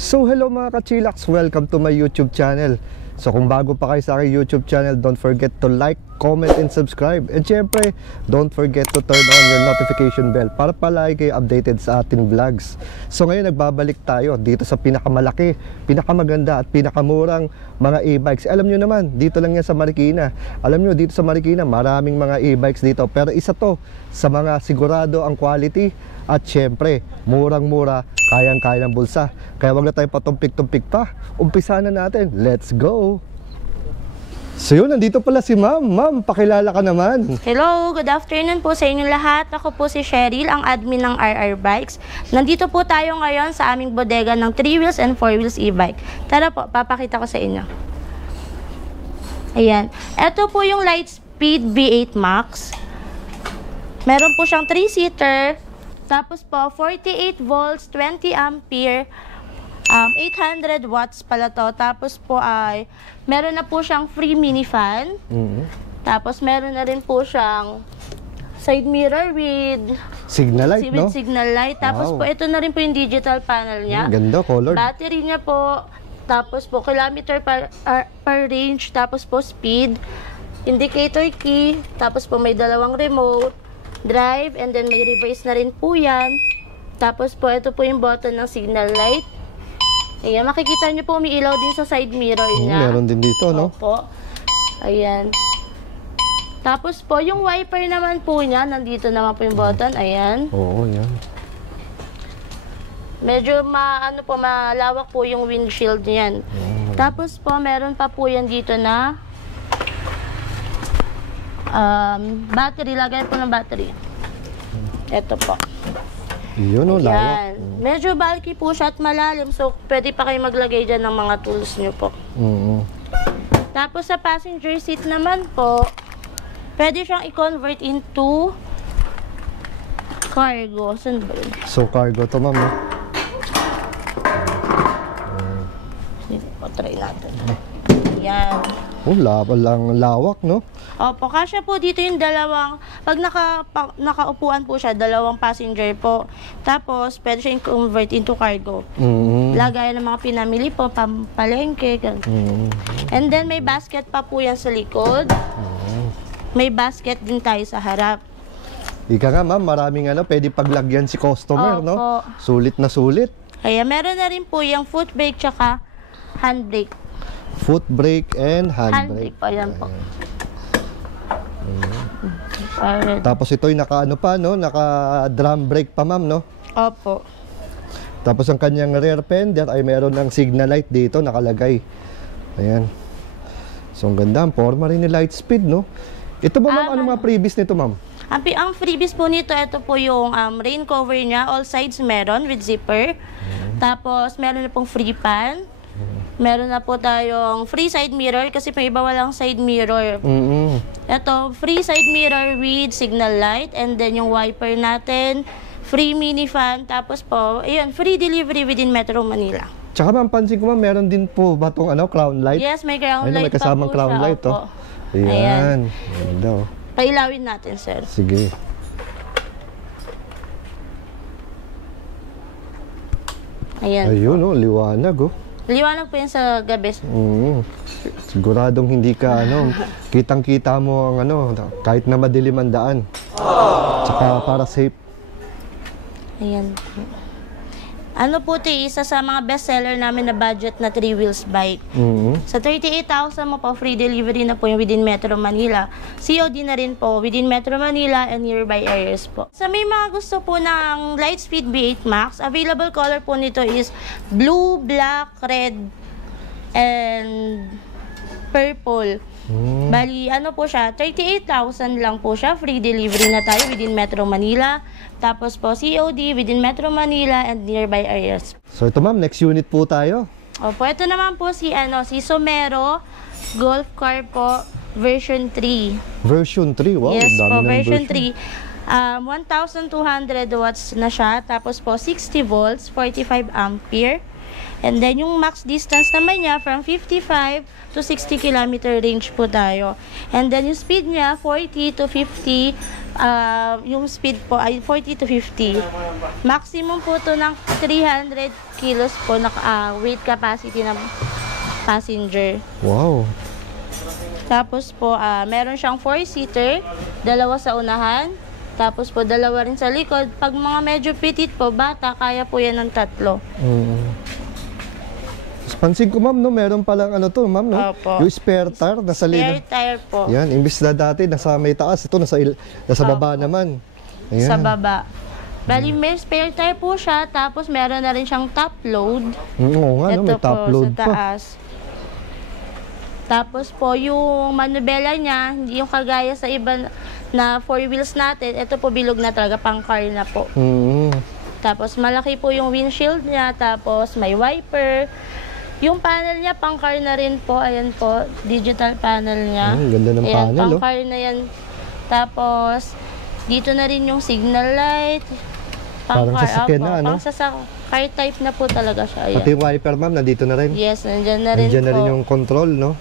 So hello mga ka-chillax, welcome to my YouTube channel. So kung bago pa kayo sa aking YouTube channel, don't forget to like, comment, and subscribe. And syempre, don't forget to turn on your notification bell para palagi kayo updated sa ating vlogs. So ngayon nagbabalik tayo dito sa pinakamalaki, pinakamaganda at pinakamurang mga e-bikes. Alam nyo naman, dito lang yan sa Marikina. Alam nyo, dito sa Marikina, maraming mga e-bikes dito. Pero isa to sa mga sigurado ang quality at syempre, murang-mura, kayang-kaya ng bulsa. Kaya wag na tayo patumpik-tumpik pa. Umpisa na natin. Let's go! So yun, nandito pala si Ma'am. Ma'am, pakilala ka naman. Hello, good afternoon po sa inyo lahat. Ako po si Cheryl, ang admin ng RR Bikes. Nandito po tayo ngayon sa aming bodega ng 3 wheels and 4 wheels e-bike. Tara po, papakita ko sa inyo. Ayan. Ito po yung Lightspeed V8 Max. Meron po siyang 3-seater. Tapos po, 48 volts, 20 ampere, 800 watts pala to. Tapos po ay, meron na po siyang free mini fan. Tapos meron na rin po siyang side mirror with signal light, no? Signal light. Tapos po, ito na rin po yung digital panel niya. Ganda, colored. Battery niya po. Tapos po, kilometer per range. Tapos po, speed. Indicator key. Tapos po, may dalawang remote. Drive, and then may reverse na rin po yan. Tapos po, ito po yung button ng signal light. Ayan, makikita nyo po, umiilaw din sa side mirror niya. Meron din dito, no? Opo. Ayan. Tapos po, yung wiper naman po niya, nandito naman po yung button. Ayan. Oo, yan. Medyo malawak po yung windshield niyan. Tapos po, meron pa po yan dito na battery, lagay po ng battery. Ito po. Yun o, lawak. Medyo bulky po siya at malalim, so pwede pa kayo maglagay dyan ng mga tools nyo po. Tapos sa passenger seat naman po, pwede siyang i-convert into cargo. Saan ba yun? So cargo to, ma'am. Try natin. Yan. Oh, lawak, no? Opo, kasya po dito yung dalawang, pag nakaupuan po siya, dalawang passenger po. Tapos, pwede siya convert into cargo. Lagay ng mga pinamili po, pampalengke. And then, may basket pa po yan sa likod. May basket din tayo sa harap. Ika nga, ma'am, maraming pwede paglagyan si customer, no? Sulit na sulit. Kaya, meron na rin po yung foot brake tsaka handbrake. Foot brake and handbrake. Handbrake po, yan po. Tapos ito'y naka-drum brake pa, ma'am, no? Opo. Tapos ang kanyang rear fender ay meron ng signal light dito nakalagay. Ayan. So ang ganda, ang forma rin ni Lightspeed, no? Ito ba, ma'am, ano mga previous nito, ma'am? Ang freebies po nito, ito po yung rain cover niya. All sides meron with zipper. Tapos meron na pong free pan. Meron na po tayong free side mirror kasi may iba walang side mirror. Ito, free side mirror with signal light, and then yung wiper natin, free mini fan, tapos po, ayun, free delivery within Metro Manila. Tsaka ma'am, pansin ko, ma'am, meron din po ba itong crown light? Yes, may crown light light may kasamang pa po crown siya. light, oh. Ayan. Ganda, oh. Pailawin natin, sir. Sige. Ayan. Ayun, oh, liwanag, oh. Liwanag po yan sa gabi. Siguradong hindi ka, kitang-kita mo ang kahit na madilim ang daan. Tsaka para safe. Ayan. Ano po ito, isa sa mga bestseller namin na budget na 3 wheels bike. Sa 38,000 mo po, free delivery na po yung within Metro Manila. COD na rin po within Metro Manila and nearby areas po. Sa may mga gusto po ng Lightspeed V8 Max, available color po nito is blue, black, red, and purple. Bali, ano po siya, 38,000 lang po siya. Free delivery na tayo within Metro Manila. Tapos po, COD within Metro Manila and nearby areas. So ito, ma'am, next unit po tayo. Opo, ito naman po si Somero Golf Car po, version 3. Version 3, wow. Yes dami po, ng version 3. 1,200 watts na siya. Tapos po, 60 volts, 45 ampere. And then yung max distance naman niya from 55 to 60 kilometer range po tayo. And then yung speed niya 40 to 50, yung speed po ay 40 to 50. Maximum po to ng 300 kilos po na weight capacity ng passenger. Wow. Tapos po, meron siyang 4-seater, dalawa sa unahan, tapos po dalawa rin sa likod. Pag mga medyo petit po, bata, kaya po yan ng 3. Pansin ko, ma'am, no, meron palang ano to, ma'am, no? Opo. Yung spare tire, nasa Spare tire po. Yan, imbis na dati nasa may taas, ito nasa baba naman. Ayan. Sa baba. Bali, may spare tire po siya, tapos meron na rin siyang top load. Oo nga, no, may top load sa taas. Tapos po, yung manubela niya, hindi yung kagaya sa iba na 4 wheels natin, ito po bilog na talaga, pang car na po. Tapos malaki po yung windshield niya, tapos may wiper. Yung panel niya, pang car na rin po. Ayan po, digital panel niya. Ganda ng ayan, panel, pang car na yan. Tapos, dito na rin yung signal light. Pang Parang car, sasakyan na, ano? Pang car type na po talaga siya. Ayan. Pati yung wiper, ma'am, nandito na rin. Yes, nandyan na rin Nandyan na po. rin yung control, no?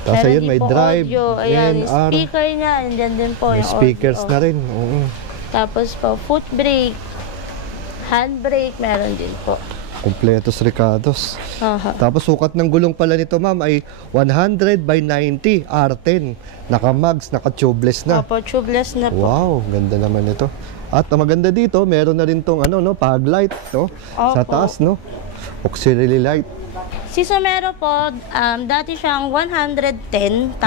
Tapos ayun, may drive, audio. Ayan, yung NR, speaker niya, nandyan din po may yung speakers audio. na rin. Oo. Tapos po, foot brake, handbrake, meron din po. Kompletos Ricardos. Aha. Tapos sukat ng gulong pala nito, ma'am, ay 100 by 90 R10. Naka-mags, naka-tubeless na. Opo, tubeless na po. Wow, ganda naman ito. At ang maganda dito, meron na rin tong ano, no, fog light, no? Sa Opo. taas, no? Auxiliary light. Si Somero po, dati siyang 110,000.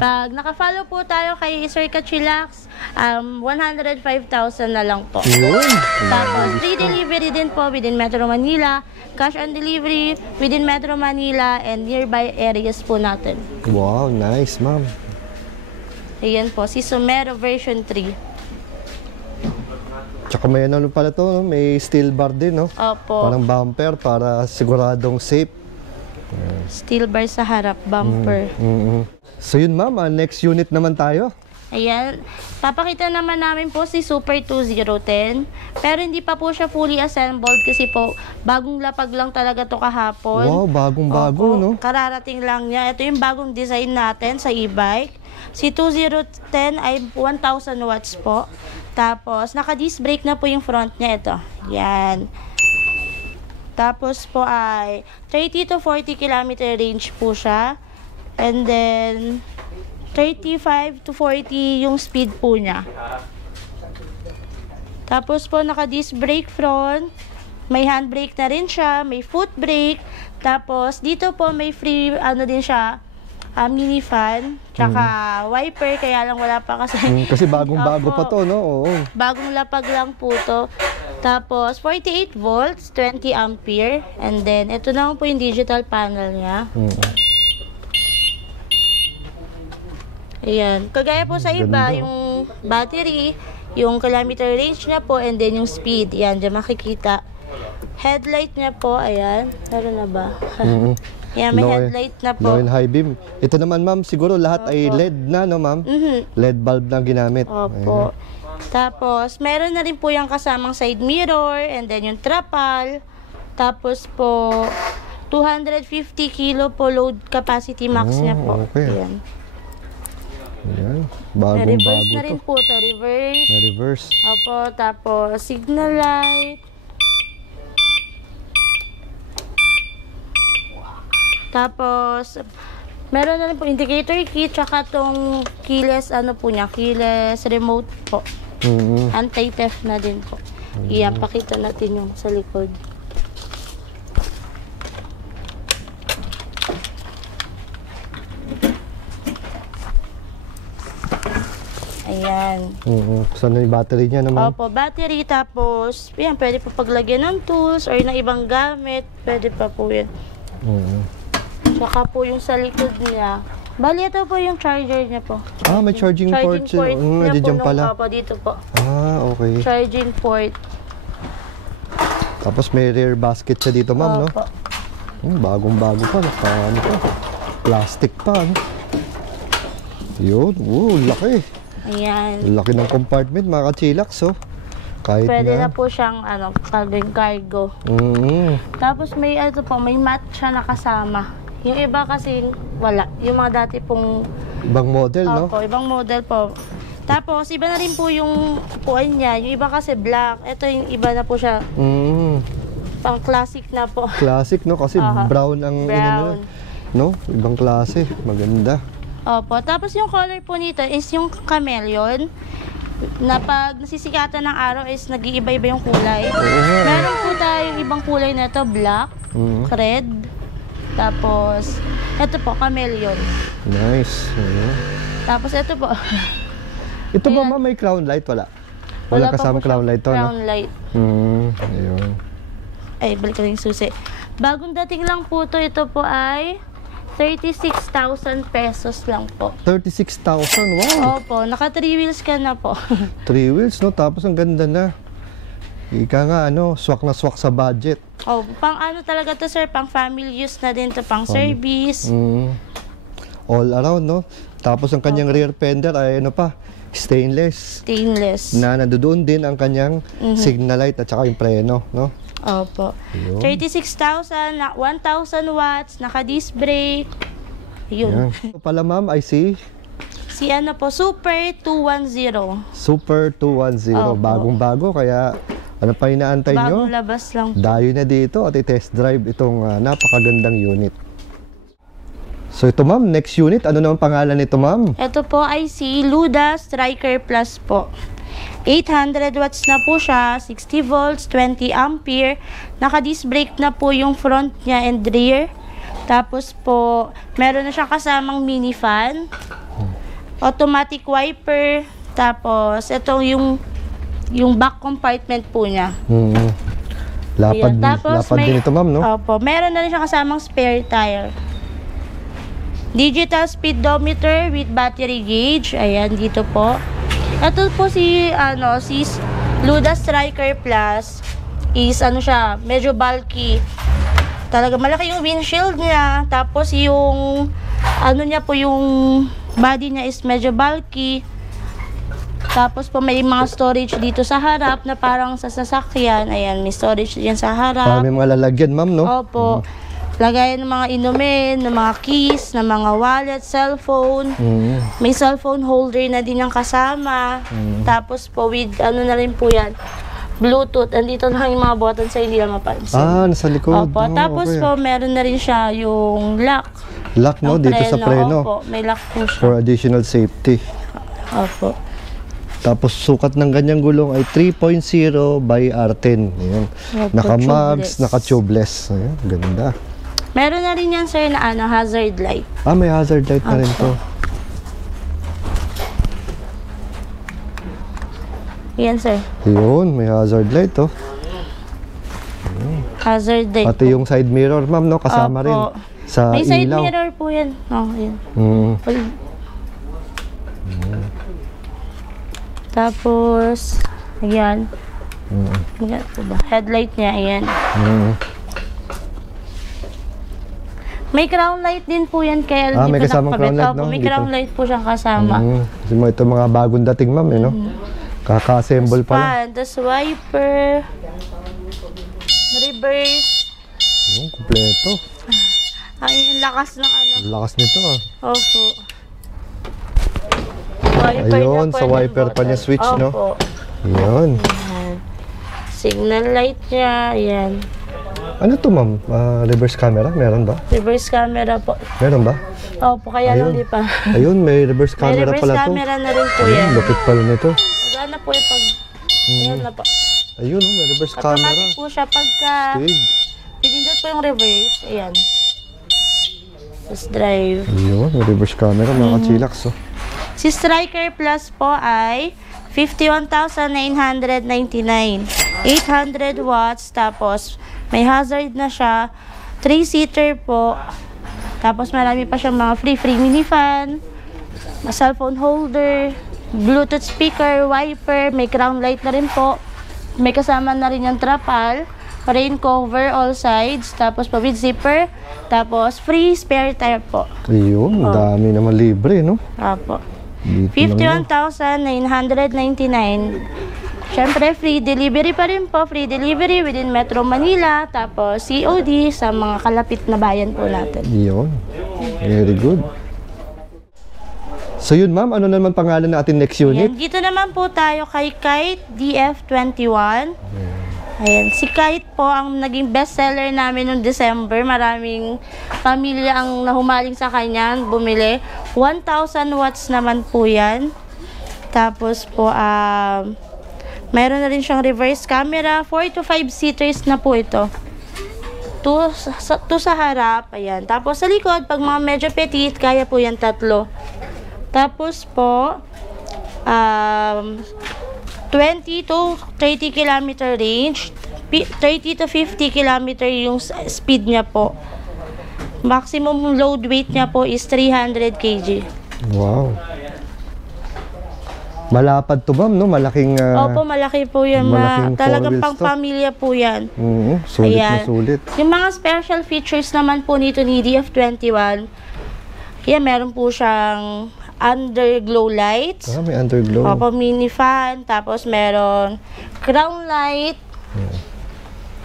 Pag nakafollow po tayo kay Sir Kachilax, 105,000 na lang po. Yun. Tapos, free delivery din po within Metro Manila, cash on delivery within Metro Manila and nearby areas po natin. Wow, nice, ma'am. Ayan po, si Somero version 3. Tsaka may ano pala to, no? May steel bar din, no? Opo, Parang bumper para siguradong safe. steel bar sa harap, bumper. So yun, ma'am, next unit naman tayo. Ayan, papakita naman namin po si Super 2010, pero hindi pa po siya fully assembled kasi po bagong lapag lang talaga to kahapon. Wow, bagong-bago, Opo, no? kararating lang niya. Ito yung bagong design natin sa e-bike. Si 2010 ay 1,000 watts po. Tapos, naka-disc brake na po yung front niya. Ito. Yan. Tapos po ay 30 to 40 kilometer range po siya. And then, 35 to 40 yung speed po niya. Tapos po, naka-disc brake front. May handbrake na rin siya. May foot brake. Tapos, dito po may free, ano din siya, mini fan, tsaka wiper, kaya lang wala pa kasi. Kasi bagong-bago pa to, no? Oo. Bagong lapag lang po to. Tapos, 48 volts, 20 ampere. And then, ito naman po yung digital panel niya. Ayan. Kagaya po sa iba, Ganda. yung battery, yung kilometer range niya po, and then yung speed. Yan, dyan makikita. Headlight niya po, ayan. Meron na ba? Yan, may headlight na po. Low and high beam. Ito naman, ma'am, siguro lahat ay LED na, no, ma'am? LED bulb na ginamit. Opo. Tapos, meron na rin po yung kasamang side mirror, and then yung trapal. Tapos po, 250 kilo po load capacity max niya po. Okay. Ayan. Ayan. Reverse Bagong-bago na to. rin po ito. Reverse. Reverse. Opo. Tapos, signal light. Tapos, meron na rin po indicator key, tsaka tong keyless, ano po niya, keyless remote po. Anti-theft na din po. Iyan, pakita natin yung sa likod. Ayan. Saan na yung battery niya, no, ma'am? Opo, battery, tapos, yan, pwede po paglagyan ng tools or ng ibang gamit. Pwede pa po yan. Tsaka po yung sa likod niya. Bali, ito po yung charger niya po. Ah, may charging port. Charging port niya po Nandiyan nung pala. papa dito po. Ah, okay. Charging port. Tapos may rear basket siya dito, ma'am, no? Opo. Bagong-bago pa. Ano pa? Plastic pa, no? Yun. Laki. Ayan. Laki ng compartment, mga kachilax, oh. kahit Pwede na. na po siyang cargo. Tapos may may mat siya na kasama. Yung iba kasi wala. Yung mga dati pong Ibang model, no? Opo, ibang model po. Tapos iba na rin po yung upuan niya. Yung iba kasi black. Ito yung iba na po siya. Pang classic na po. Classic, no? Kasi brown ang Brown. no? Ibang klase. Maganda. Opo. Tapos yung color po nito is yung chameleon. Na pag nasisikatan ng araw is nag-iiba-iba yung kulay. Meron po tayong ibang kulay na ito. Black, red. Tapos, ito po, chameleon. Nice. Tapos ito po. Ito ba ma'am, may crown light? Wala. Wala kasama crown light to, crown light. Ayun. Ay, balik ko yung susi. Bagong dating lang po to. Ito po ay 36,000 pesos lang po. 36,000? Wow! Opo, naka 3 wheels ka na po. 3 wheels, no? Tapos ang ganda na. Ika nga, swak na swak sa budget. Oh, pang talaga to sir, pang family use na din to, pang service. All around, no? Tapos ang kanyang rear fender ay stainless. Stainless. Na nandoon din ang kanyang signal light at saka yung preno, no? Opo. 36,000, 1,000 watts, naka-disc brake. Yun. Ito pala ma'am, I see. Si Super 210. Super 210. Opo. Bagong-bago, kaya ano pa inaantay nyo? Bagong labas lang. Dayo na dito at i-test drive itong napakagandang unit. So ito ma'am, next unit, ano naman pangalan nito ma'am? Ito po ay si Luda Striker Plus po. 800 watts na po siya, 60 volts, 20 ampere. Naka-disc brake na po yung front niya and rear. Tapos po, meron na siyang kasamang mini fan. Automatic wiper. Tapos, ito yung back compartment po niya. Lapad, tapos, lapad din ito ma'am, no? Opo, meron na rin siyang kasamang spare tire. Digital speedometer with battery gauge. Ayan, dito po. Ito po si Luda Striker Plus is siya, medyo bulky. Talaga malaki yung windshield niya. Tapos yung niya po, yung body niya is medyo bulky. Tapos po may mga storage dito sa harap na parang sa sasakyan. Ayan, may storage diyan sa harap. Parang may mga lalagyan ma'am, no? Opo. Lagayan ng mga inumin, ng mga keys, ng mga wallet, cellphone. May cellphone holder na din ang kasama. Tapos po with na rin po yan, Bluetooth. Andito na yung mga buttons sa hindi na mapansin. Nasa likod. Opo. Tapos po meron na rin siya yung lock. Lock, no? Dito sa preno. Opo, may lock po siya. For additional safety. Opo. Tapos sukat ng ganyang gulong ay 3.0 by R10. Ayan. Naka-mags, naka-tubeless. Ayan, ganda. Meron na rin yan sir na hazard light. May hazard light na rin to. Yan sir. Yun, may hazard light to. Hazard light. Pati yung side mirror ma'am, no? Kasama rin. Sa may side ilaw. mirror po yan. Yan. Tapos, ayan. Maganda po ba? Headlight niya, ayan. May crown light din po yan, kaya may kasamang crown light, no? May crown light po siyang kasama. Kasi ito mga bagong dating ma'am, no? Kaka-assemble pala. Tapos wiper, reverse. Yung kumpleto. Ang lakas ng Lakas nito Opo. Wiper Ayun, na po sa wiper pa niya switch, no? Opo. Yun. Signal light niya, ayan. Ano to ma'am? Reverse camera? Meron ba? Reverse camera po. Meron ba? Opo, kaya lang di pa. Ayun, may reverse May camera reverse pala to. camera na rin po yan. Lupit pala nito. Magana po yung pag... Ayan na po. Ayun, may reverse camera. Automatic po siya pagka... Stig. Pinindot po yung reverse. Ayan. Just drive. Ayun, may reverse camera, mga ka-chillax. Si Striker Plus po ay 51,999. 800 watts. Tapos, may hazard na siya. 3-seater po. Tapos, marami pa siyang mga free mini fan. Cellphone holder. Bluetooth speaker, wiper. May crown light na rin po. May kasama na rin yung trapal. Rain cover, all sides. Tapos, with zipper. Tapos, free spare tire po. Ayun, dami naman libre, no? Apo. Dito lang, 51,999. Syempre, free delivery pa rin po. Free delivery within Metro Manila. Tapos, COD sa mga kalapit na bayan po natin. Yun. Very good. So yun ma'am, ano naman pangalan natin next unit? Ayan, dito naman po tayo kay Kite DF21. Ayan, si Kite po ang naging bestseller namin noong December. Maraming pamilya ang nahumaling sa kanya, bumili. 1,000 watts naman po yan. Tapos po, mayroon na rin siyang reverse camera. 4 to 5 seaters na po ito. 2 sa harap, ayan. Tapos sa likod, pag mga medyo petite, kaya po yan 3. Tapos po, 20 to 30 kilometer range, 30 to 50 kilometer yung speed niya po. Maximum load weight niya po is 300 kg. Wow. Malapad to ma'am, no? Malaking... Opo, malaki po yan. Talagang pang-pamilya po yan. Sulit na sulit. Yung mga special features naman po nito ni DF21, yan, meron po siyang underglow lights. May underglow. Opo, mini fan. Tapos meron crown light.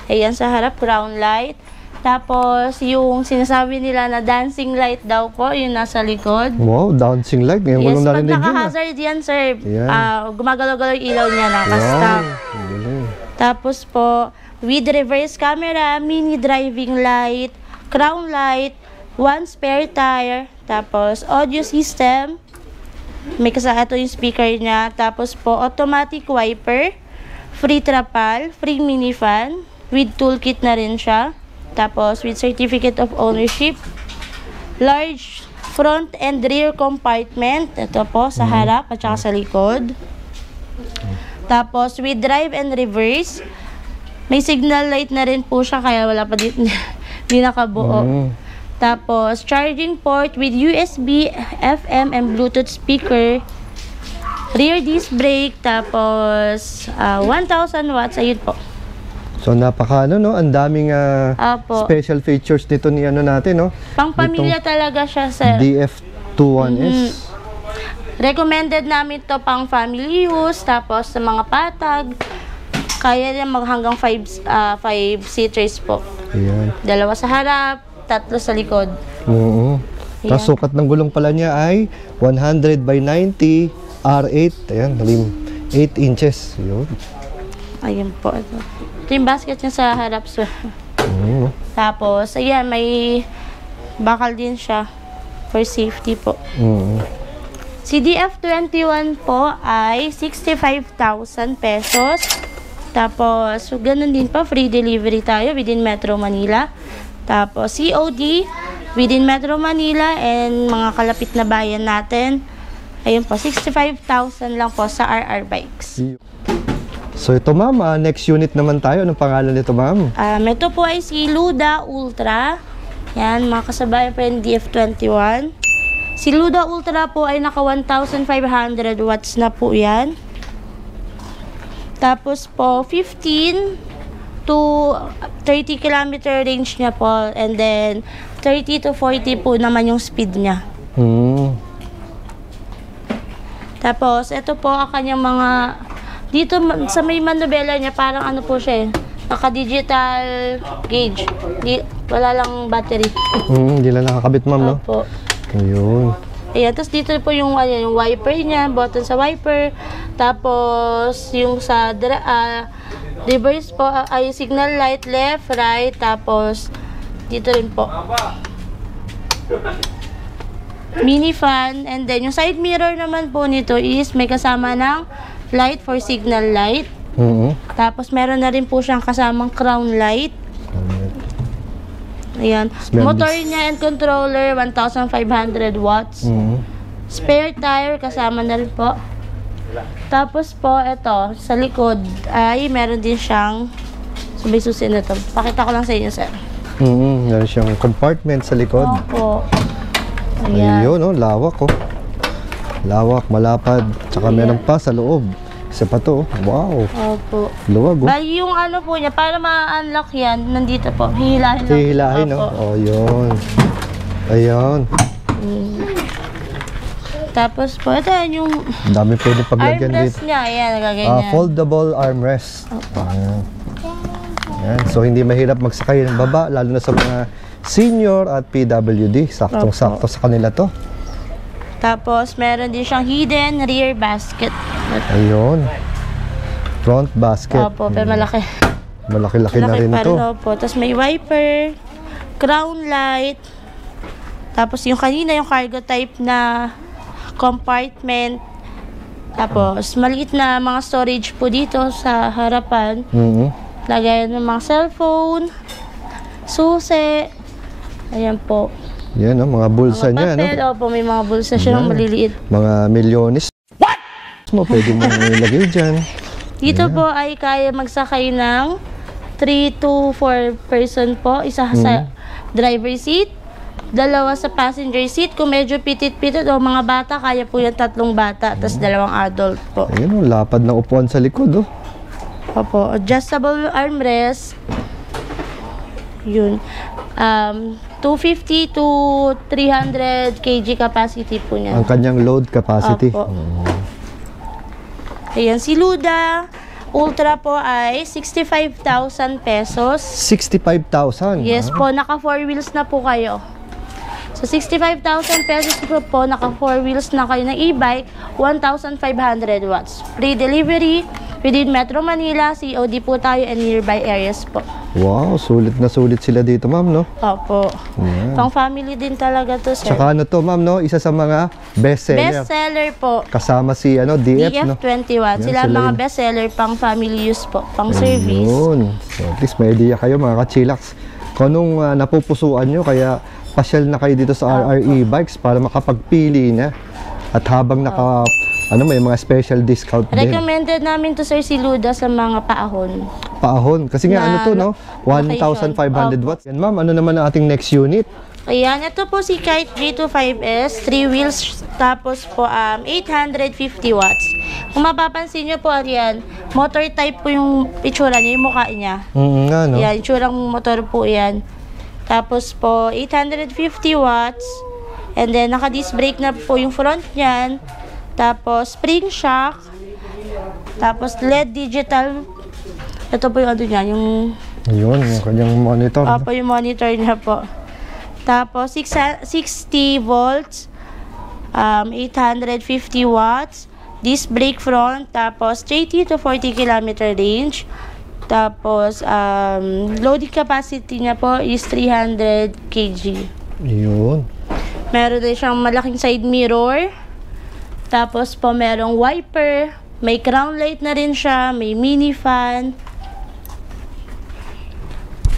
Ayan sa harap, crown light. Tapos yung sinasabi nila na dancing light daw po, yung nasa likod. Wow, dancing light. Ngayon ko lang narinig yun. Yes, pag naka-hazard yan, sir, gumagalaw-galaw yung ilaw niya, nakastop. Tapos po, with reverse camera, mini driving light, crown light, 1 spare tire, tapos audio system, may kasama ito yung speaker niya, tapos po automatic wiper, free trapal, free mini fan, with toolkit na rin siya, tapos with certificate of ownership, large front and rear compartment, ito po sa harap at saka sa likod, tapos with drive and reverse, may signal light na rin po siya kaya wala pa dito di nakabuo. Tapos, charging port with USB, FM, and Bluetooth speaker. Rear disc brake. Tapos, 1,000 watts. Ayun po. So, napaka no? Ang daming special features nito ni natin, no? Pang-pamilya talaga siya, sir. DF21S. Recommended namin to pang family use. Tapos, sa mga patag, kaya rin hanggang 5 seaters po. Ayan. 2 sa harap, 3 sa likod. Tapos sukat ng gulong pala niya ay 100 by 90 R8. Ayan, 8 inches. Yun. Ayun po. Ito yung basket niya sa harap. So. Tapos, ayan, may bakal din siya for safety po. Si DF21 po ay 65,000 pesos. Tapos, ganun din po, free delivery tayo within Metro Manila. Tapos, COD within Metro Manila and mga kalapit na bayan natin. Ayun po, 65,000 lang po sa RR Bikes. So, ito ma'am, next unit naman tayo. Anong pangalan nito ma'am? Ito po ay si Luda Ultra. Yan, mga kasabayan po yung DF21. Si Luda Ultra po ay naka 1,500 watts na po yan. Tapos po, 15 to 30 kilometer range niya po. And then, 30 to 40 po naman yung speed niya. Tapos, ito po ang kanyang mga... Dito sa may manubela niya, parang ano po siya naka-digital gauge. Wala lang battery. Hindi lang nakakabit ma'am, no? Opo. Ayun. Ayan, tapos dito po yung wiper niya, button sa wiper. Tapos, yung sa reverse po ay signal light, left, right. Tapos, dito rin po. Mini fan. And then, yung side mirror naman po nito is may kasama ng light for signal light. Tapos, meron na rin po siyang kasamang crown light. Ayan. Motor niya and controller, 1,500 watts. Spare tire, kasama na rin po. Tapos po, ito, sa likod, ay meron din siyang sabay susi na ito. Pakita ko lang sa inyo, sir. Meron siyang compartment sa likod. Opo. Ayan. Ayun, oh, lawak, oh. Lawak, malapad. Tsaka meron pa sa loob. Isa pa to, wow. Opo. Luwag, oh. Bali yung ano po niya, para ma-unlock yan, nandito po. Hihilahin lang. Hihilahin, no? Oh, yun. Ayun. Tapos po, ito yung Ang dami pwede paglagyan armrest dito. niya. Ayan, nagaganyan. Foldable armrest. Ayan. Ayan. So hindi mahirap magsakay ng baba, lalo na sa mga senior at PWD. Saktong-sakto sa kanila to. Tapos, meron din siyang hidden rear basket. Ayun. Front basket. Opo, pero malaki. Malaki-laki na Malaki rin pa to. rin, opo. Tapos may wiper, crown light. Tapos yung kanina, yung cargo type na compartment. Tapos, maliit na mga storage po dito sa harapan. Lagayan ng mga cellphone, susi. Ayan po. Yan, mga bulsa Mga niya. papel, opo, may mga bulsa siya ng maliliit. Mga milyones. What? Pwede mo ilagay dyan. Dito po ay kaya magsakay ng 3 to 4 person po. Isa sa driver seat, dalawa sa passenger seat. Kung medyo pitit-pitit o mga bata, kaya po yan 3 bata, tapos 2 adult po. Ayun, lapad ng upuan sa likod. Opo, adjustable armrest. Yun. 250 to 300 kg capacity po niya. Ang kanyang load capacity. Opo. Ayan, si Luda Ultra po ay 65,000 pesos. 65,000? Yes po, naka 4 wheels na po kayo. So 65,000 pesos po, naka 4 wheels na kayo ng e-bike, 1,500 watts. Free delivery within Metro Manila, COD po tayo and nearby areas po. Wow, sulit na sulit sila dito, ma'am, no? Opo. Yeah. Pang family din talaga to, sir. Tsaka ano to, ma'am, no? Isa sa mga bestseller. Bestseller po. Kasama si, DF, no? DF21. Sila sila mga yun. bestseller pang family use po, pang service. Yun. So, at least may idea kayo, mga ka-chillax. Kung anong napupusuan nyo, kaya pasyal na kayo dito sa RRE Bikes para makapagpili na. At habang may mga special discount din. Recommended namin to, sir, si Luda sa mga paahon. Paahon. Kasi nga, Na 1,500 location. watts. Yan, ma'am, ano naman ang ating next unit? Ayan, ito po si Kite G25S, 3 wheels, tapos po 850 watts. Kung mapapansin nyo po, yan, motor type po yung itsura niya, yung mukha niya. Nga, no? Yan, itsurang motor po yan. Tapos po, 850 watts. And then, naka-disc brake na po yung front niyan. Tapos, spring shock. Tapos, LED digital. Ito po yung ano niya, yung... Ayun, yung kanyang monitor. Opo, yung monitor niya po. Tapos, 60 volts. 850 watts. Disc brake front. Tapos, 30 to 40 kilometer range. Tapos, loading capacity niya po is 300 kg. Ayun. Meron din siyang malaking side mirror. Tapos po, merong wiper. May crown light na rin siya. May mini fan.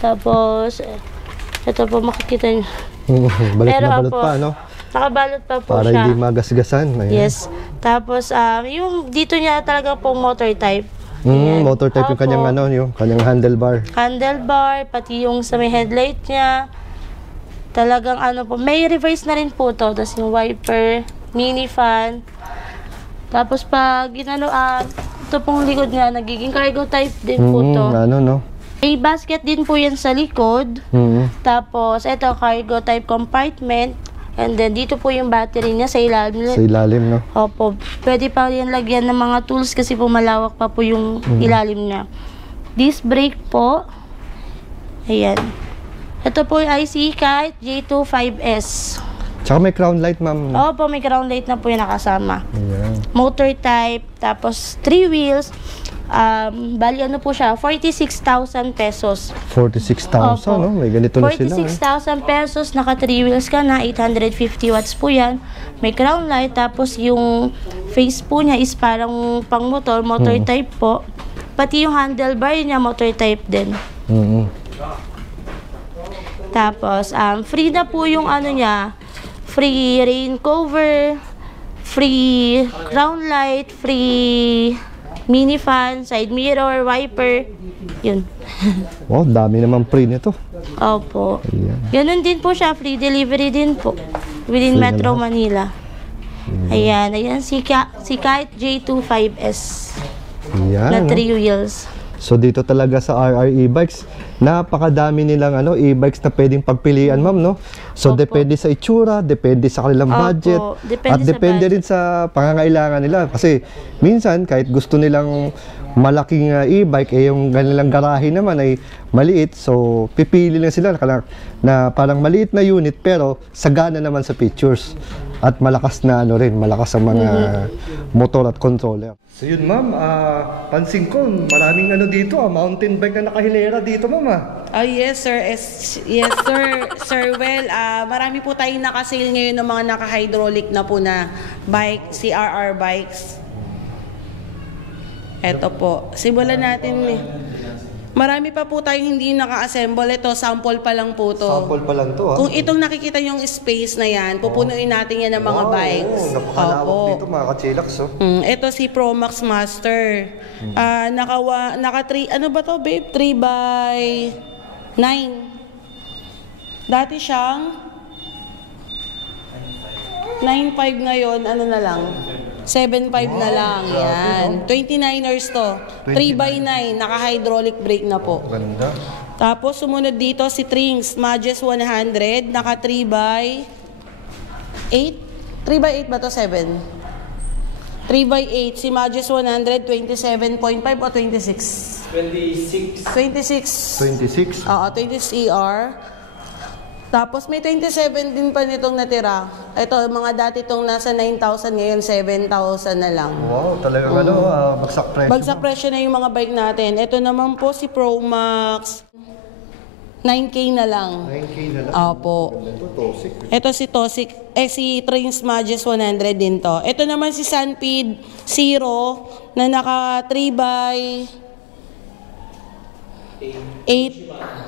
Tapos, ito po makikita niyo. Balot Pero na balot opo, pa, no? Nakabalot pa po Para siya. hindi magasgasan. Ayan. Yes. Tapos, yung dito niya talaga pong motor type. Motor type yung Opo. kanyang, yung kanyang handlebar. Handlebar, pati yung sa may headlight niya. Talagang may reverse na rin po to. Tapos yung wiper, mini fan. Tapos pag ito pong likod niya, nagiging cargo type din po to. No? May basket din po yan sa likod. Tapos ito, cargo type compartment. And then dito po yung battery niya sa ilalim. Sa ilalim, no? Opo. Pwede pa yan lagyan ng mga tools kasi po malawak pa po yung ilalim niya. Disc brake po. Ayan. Ito po yung IC Kite J25S. Tsaka may crown light, ma'am. Opo, may crown light na po yung nakasama. Ayan. Motor type, tapos 3 wheels. Bali po siya, 46,000 pesos. 46,000, Opo. no? May ganito na sila. 46,000 pesos, naka 3 wheels ka na, 850 watts po yan. May crown light, tapos yung face po niya is parang pang motor type po. Pati yung handlebar niya, motor type din. Tapos, free na po yung niya, free rain cover, free crown light, free mini fan, side mirror, wiper, yun. Wow, dami naman free nito. Opo. Ayan. Ganun din po siya, free delivery din po, within Free Metro na Manila. Ayan, si Kite J25S Ayan, na no? 3 wheels. So dito talaga sa RRE Bikes, napakadami nilang e-bikes na pwedeng pagpilian, ma'am, no? So, Opo. depende sa itsura, depende sa kanilang Opo, budget, depende at sa depende budget. rin sa pangangailangan nila. Kasi, minsan, kahit gusto nilang malaking e-bike, yung kanilang garahe naman ay maliit. So, pipili lang sila na parang maliit na unit, pero sagana naman sa features. At malakas na malakas ang mga motor at controller. So yun, ma'am, pansin ko, maraming dito, mountain bike na nakahilera dito, ma'am. Yes sir, yes sir, Sir Well, marami po tayong nakasale ngayon ng mga naka-hydraulic na po na bike, CRR bikes. Eto po, simulan natin. Marami pa po tayong hindi naka-assemble. Ito, sample pa lang po to. Sample pa lang to, ha? Kung itong nakikita yung space na yan, pupunuin natin yan ng mga bikes. Napakalawak dito, mga ka-chillax, oh. Ito si Promax Master. Naka 3, ano ba to, babe? 3 by 9. Dati siyang 9.5 ngayon, ano na lang? 7.5 na lang, yan. 29ers to. 3 by 9, naka-hydraulic brake na po. Ganda. Tapos sumunod dito si Trings, Majes 100, naka 3 by 8. 3 by 8 ba to? 7? 3 by 8, si Majes 100, 27.5 o 26? 26. 26. 26. Oo, 20 CR. Tapos may 27 din pa nitong natira. Ito, mga dati itong nasa 9,000, ngayon 7,000 na lang. Wow, talagang bagsak presyo. Bagsak presyo na yung mga bike natin. Ito naman po si Promax. 9K na lang. 9K na lang. Opo. Ito, Tosik. Ito si Tosik, si Trins Majes 100 din to. Ito naman si Sunpeed Zero na naka 3 by 8.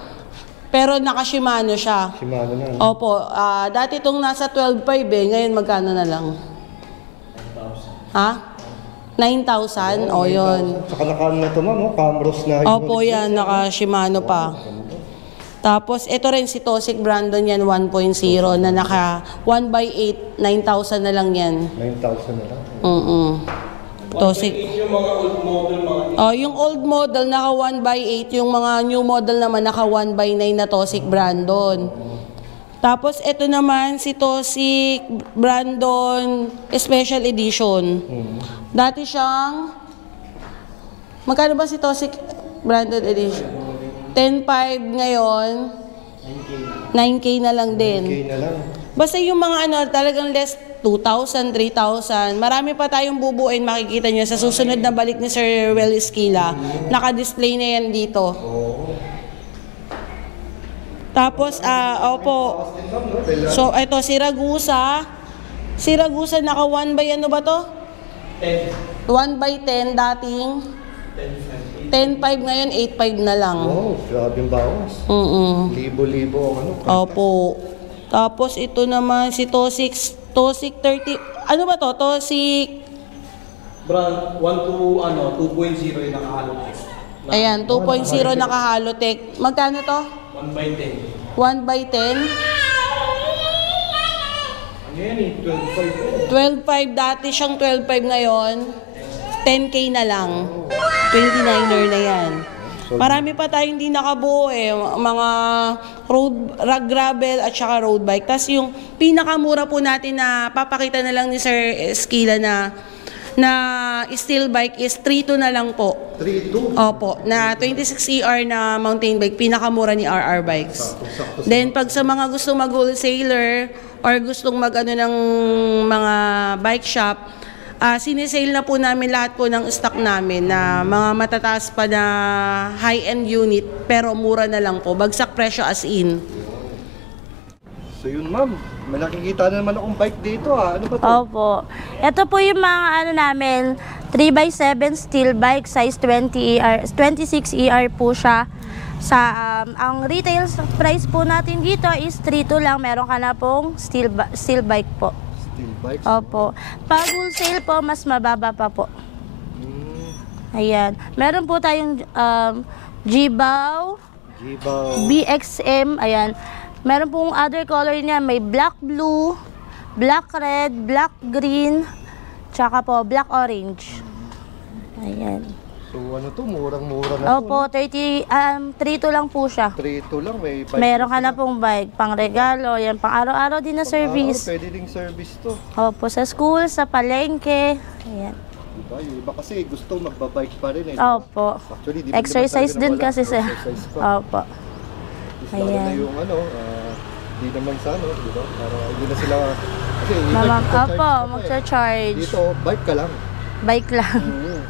Pero naka Shimano siya. Shimano na. Opo, dati itong nasa 12.5 ngayon magkano na lang? 9,000. Ha? 9,000? O yun. Saka naka na ito, ma'am, Camros na. Opo yan, naka Shimano pa. Tapos ito rin si Tosik Brandon yan 1.0 na naka 1 by 8, 9,000 na lang yan. 9,000 na lang. Tosik. Yung mga old model, Yung old model naka 1 by 8, yung mga new model naman naka 1 by 9 na Tosik Brandon. Tapos ito naman si Tosik Brandon Special Edition. Dati siyang magkano ba si Tosik Brandon Edition? 10.5 ngayon. 9K na lang din. 9K na lang. Basta yung mga talagang less 2,000, 3,000. Marami pa tayong bubuin, makikita nyo sa susunod na balik ni Sir Well Esquila. Naka-display na yan dito. Tapos, opo. So, ito, si Ragusa. Si Ragusa, naka 1 by ano ba to? 10. 1 by 10 dating. 10.5 ngayon, 8.5 na lang. Wow, grabe yung bawas. Libo-libo ang Opo. Tapos ito naman si Tosik 30. Ano ba to? Tosik. Brand 2.0 yung nakahalo text. Ayan, 2.0 nakahalo tech. Magkano to? 1 by 10. 1 by 10. Ano yan 12.5. 12.5 dati siyang 12.5 ngayon. 10K na lang. 29er na yan. Marami pa tayong hindi nakabuo mga road gravel at saka road bike. Tapos yung pinakamura po natin na papakita na lang ni Sir Esquila na steel bike is 3.2 na lang po. 3.2? Opo, na 26ER na mountain bike, pinakamura ni RR Bikes. Then pag sa mga gustong mag-wholesaler or gustong mag-ano ng mga bike shop, sinesale na po namin lahat po ng stock namin na mga matataas pa na high-end unit pero mura na lang po. Bagsak presyo as in. So yun, ma'am. May nakikita na naman akong bike dito, ha. Ano ba to? Opo. Ito po yung mga namin, 3x7 steel bike, size 26ER po siya. Ang retail price po natin dito is 3.2 lang. Meron ka na pong steel bike po. Bikes. Opo. Pag wholesale po, mas mababa pa po. Ayan. Meron po tayong G-Bow, BXM, ayan. Meron pong other color niya, may black blue, black red, black green, tsaka po black orange. Ayan. So ano to, murang-mura na Opo, 3.2 lang po siya. 3.2 lang, may bike. Meron ka na pong bike, pang regalo, yan, pang araw-araw din na service. Pwede ding service to. Opo, sa school, sa palengke. Ayan. Diba? Yung iba kasi gusto magbabike pa rin eh. Opo. Actually, di Exercise naman din talaga kasi sa... exercise pa. Opo. Lalo na Ayan. yung ano, di naman sa ano, di ba? Para hindi na sila, kasi Mama, e-bike, opo, magcha-charge ka pa eh. magcha-charge. Dito, bike ka lang. Bike lang.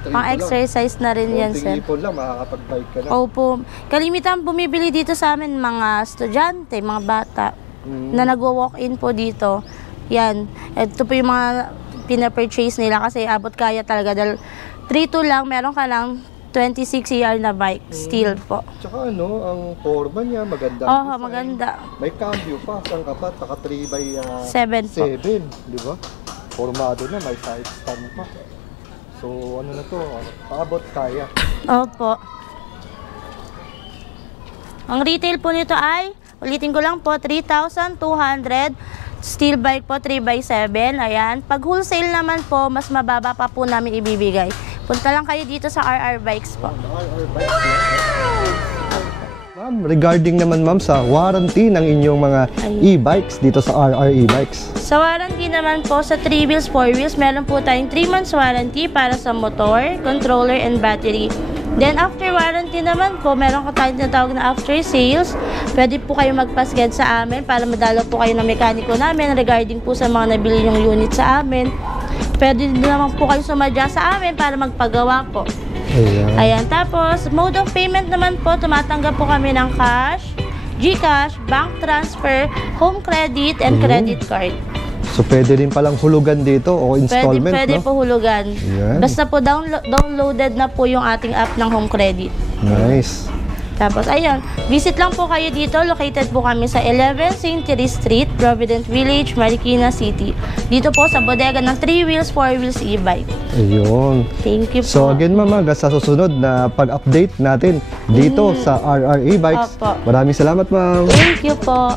Pang exercise na rin yan, sir. Ipon lang, makakapag-bike ka na. Opo. Kalimitan bumibili dito sa amin mga estudyante, mga bata na nagwo-walk-in po dito. Yan. Ito po yung mga pina-purchase nila kasi abot kaya talaga. Dahil 3.2 lang, meron ka lang 26 ER na bike. Steel po. Tsaka ano, ang forma niya, maganda. ang Oo, design. maganda. May cambio pa, saan ka pa? Taka 3x7, 7 po. di ba? Formado na, may side stand pa. So, ano na to, paabot kaya. Opo. Ang retail po nito ay, ulitin ko lang po, 3,200. Steel bike po, 3x7. Ayan. Pag wholesale naman po, mas mababa pa po namin ibibigay. Punta lang kayo dito sa RR Bikes po. Ma'am, regarding naman ma'am sa warranty ng inyong mga e-bikes dito sa RR e-bikes. Sa warranty naman po, sa 3 wheels, 4 wheels, meron po tayong 3 months warranty para sa motor, controller, and battery. Then after warranty naman po, meron ko tayong tinatawag na after sales. Pwede po kayo magpasked sa amin para madalo po kayo ng mekaniko namin regarding po sa mga nabili yung unit sa amin. Pwede din naman po kayo sumadya sa amin para magpagawa po. Ayan. Ayan, tapos mode of payment naman po, tumatanggap po kami ng cash, GCash, bank transfer, home credit, and credit card. So, pwede rin palang hulugan dito o installment, Pwede no? po hulugan. Ayan. Basta po downloaded na po yung ating app ng home credit. Nice. Tapos, ayun, visit lang po kayo dito. Located po kami sa 11 St. Terry Street, Provident Village, Marikina City. Dito po sa bodega ng 3 wheels, 4 wheels e-bike. Ayun. Thank you po. So again ma'am, hanggang sa susunod na pag-update natin dito sa RR e-bikes. Opo. Maraming salamat ma'am. Thank you po.